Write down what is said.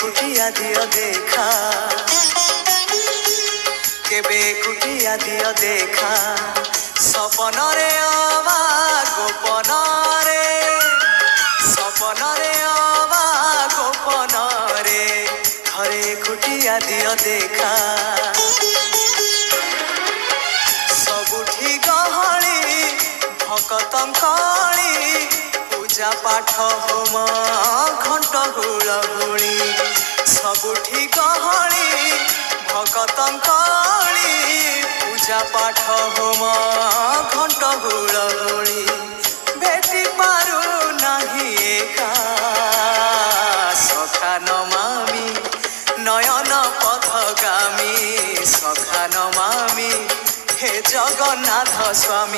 कुटिया दियो देखा केबे कुटिया दियो देखा सपन रे अबा गोपन रे सपन रे अबा गोपन रे घरे कुटिया दियो देखा सबुठी गहली भकतंकली पूजा पाठ होम घंट हुलहुली सबुठी गहली भकतंकली पूजा पाठ होम घंट हुलहुली भेटी पारु नाही एका सखा नमामि नयन पथगामी सखा नमामि हे जगन्नाथ स्वामी।